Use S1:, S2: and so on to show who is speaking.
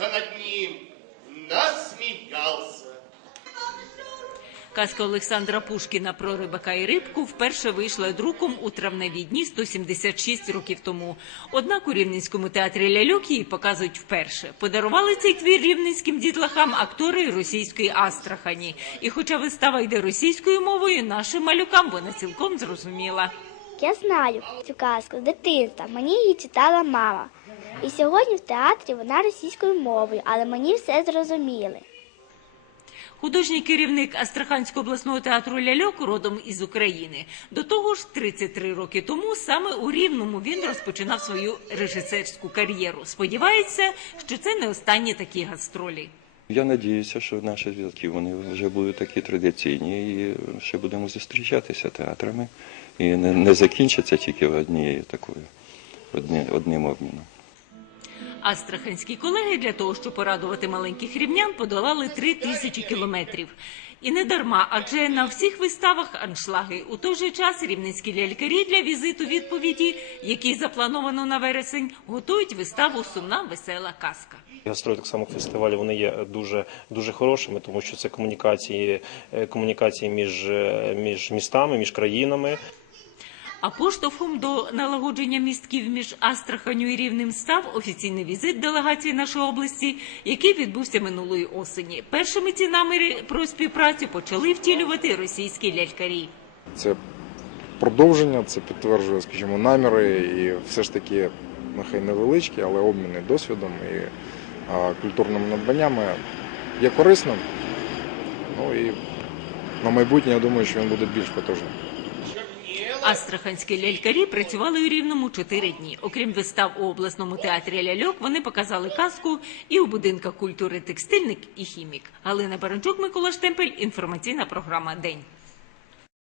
S1: кто над ним насмеялся. Казка Олександра Пушкіна про рибака і рибку вперше вийшла друком у травневі дні 176 років тому. Однак у рівненському театрі ляльок її показують вперше. Подарували цей твір рівненським дітлахам актори російської астрахані. І, хоча вистава йде російською мовою, нашим малюкам вона цілком зрозуміла.
S2: Я знаю цю казку з дитинства. Мені її читала мама. І сьогодні в театрі вона російською мовою, але мені все зрозуміли.
S1: Художній керівник Астраханського обласного театру ляльок родом із України. До того ж, 33 роки тому саме у Рівному він розпочинав свою режисерську кар'єру. Сподівається, що це не останні такі гастролі.
S3: Я надіюся, що наші зв'язки вони вже будуть такі традиційні і ще будемо зустрічатися театрами. І не, не закінчаться тільки однією такою, одні, одним обміном.
S1: Астраханські колеги для того, щоб порадувати маленьких рівнян, подолали три тисячі кілометрів. І не дарма, адже на всіх виставах аншлаги. У той же час рівненські лялькарі для візиту відповіді, які заплановано на вересень, готують виставу Сумна весела казка.
S4: Гастролі так само фестивалі вони є дуже дуже хорошими, тому що це комунікації, е, комунікації між, е, між містами, між країнами.
S1: А поштовхом до налагодження містків між Астраханю і Рівнем став офіційний візит делегації нашої області, який відбувся минулої осені. Першими ці наміри про співпрацю почали втілювати російські лялькарі.
S5: Це продовження, це підтверджує, скажімо, наміри і все ж таки, нехай невеличкі, але обміни досвідом і культурними надбаннями є корисним. Ну і на майбутнє я думаю, що він буде більш потужним.
S1: Астраханські лялькарі працювали у Рівному чотири дні. Окрім вистав у обласному театрі ляльок, вони показали казку і у будинках культури текстильник і хімік. Галина Баранчук, Микола Штемпель. Інформаційна програма День.